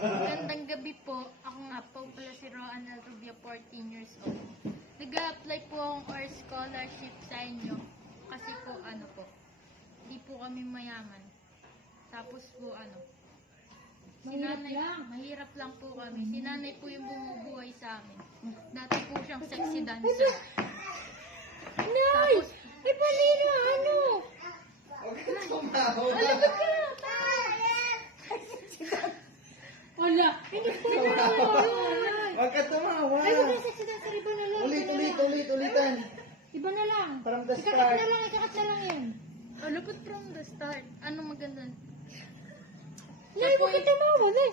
Magandang gabi po. Ako nga po pala si Roan Alrubia, 14 years old. Nag-a-apply po akong or scholarship sa inyo. Kasi po, hindi po kami mayaman. Tapos po, mahirap lang po kami. Si nanay po yung bumubuhay sa amin. Dati po siyang sexy dancer. Nay! Ay, panino, ano? Alagot ka! Wala, hindi ko na Huwag ka tumawa. Ay, huwag na sexy dancer, iba na lang. Ulitan. Iba na lang. From the Ikakat start. na lang, ikakat na lang yan. Alagot from the start. Ano maganda? Nay, huwag ka tumawa, Nay.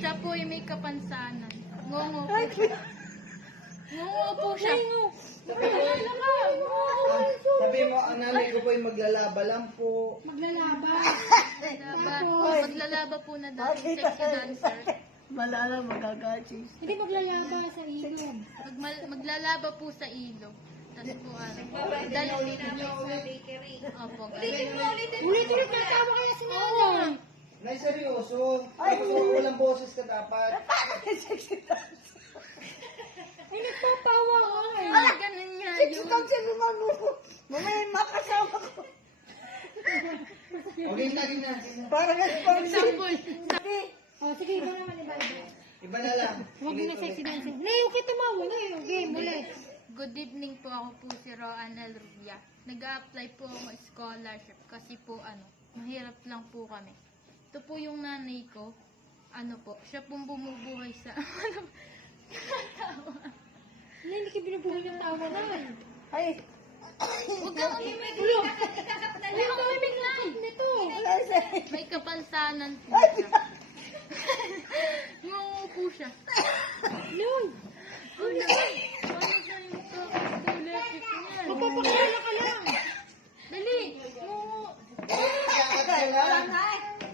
Siya po ay may kapansanan. Ngongo po siya. Ngongo po siya. Sabi mo, ang nanay ko po yung maglalaba lang po. Maglalaba. Maglalaba po na dati sexy dancer. Malala, magagachis. Hindi maglalaba sa ilog. Maglalaba po sa ilog. Tapos po Opo, Ulit-ulit na tawa kaya si nanay. Nay, seryoso. Walang boses ka dapat. Ay, nagpapawa ka eh. Ay, ganun nga yun. Mamaya makasama ko. Okay na. Para Example. Oh, sige, iba naman, iba. Iba na lang. Huwag na sexy dancer. Nay, huwag ka tumawa, Nay. Game, ulit. Good evening po, ako po si Roan L. Rubia. Nag-a-apply po ako scholarship kasi po mahirap lang po kami. Ito po yung nanay ko, siya pong bumubuhay sa, Nay, hindi ka binubuhay ng tawa, Nay. Ay, huwag ka mamimig, Ay, ang mamimig lang. Nito. may kapansanan po siya. Ngungo po siya. Nay, Paano tayo magkakatulepit niyan? magpapakilala ka lang. Dali! Ngungo!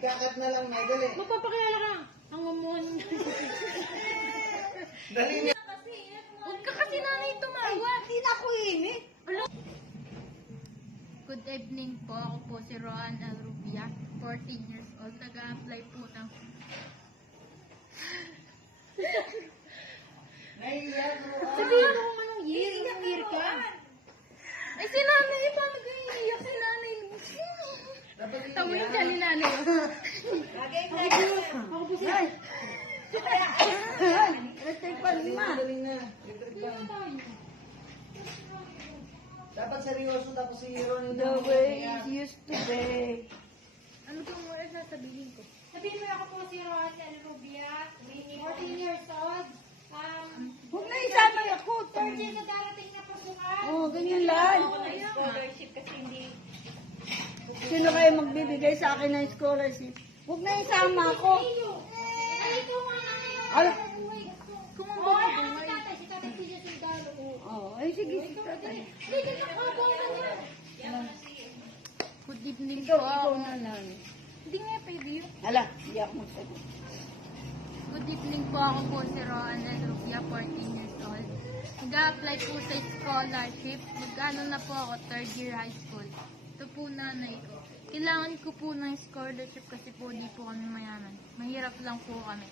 Kakat na lang, Nay. Dali. Magpapakilala ka. Ang umon. Dali niya. Huwag ka kasi nanay tumawa. Hindi na ako eh. Good evening po. Ako po si Roan L. Rubia, 14 years old. Nag-a-apply po ng... Naiiyak mo. Sabihin mo kung anong year. Anong year ka? Ay, si nanay! Paano kayo iiyak si nanay? Dapat Tawin siya ni nanay. Ako po si... Dali na. Dapat seryoso tapos si Hero nito. The way it used to be. Ano kung muna sasabihin ko? Sabihin mo ako po si Roan L. Rubia, 14 years old. Huwag na isama ako. Third year na darating na pasukan. Oh, ganyan lang. Sino kayo magbibigay sa akin ng scholarship? Huwag na isama ako. Ay, ikaw nga na Ala. Kung ang Hoy, bago ang tatay, si tatay Tija Sindalo. Oh, ay sige. Hindi ka nakabong na niya. Good evening po. Ikaw na lang. Hindi nga pwede yun. Ala, hindi ako magsagot. Good evening po. Ako po si Roan L. Rubia, 14 years old. Nag-a-apply po sa scholarship. Magkano na po ako, third year high school. Ito po nanay ko. Kailangan ko po ng scholarship kasi po di po kami mayaman. Mahirap lang po kami.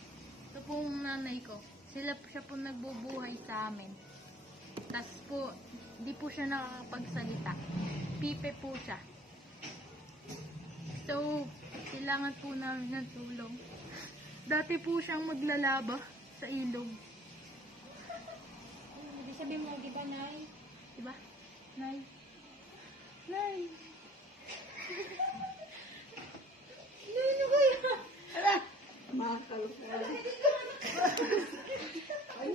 Ito po yung nanay ko. Siya po nagbubuhay sa amin. Tapos po, di po siya nakakapagsalita. Pipe po siya. So, kailangan po namin ng tulong. Dati po siyang maglalaba sa ilog. Ibig sabihin mo, di ba, Nay? Diba? Nay? Nay! Ala, makakalukala.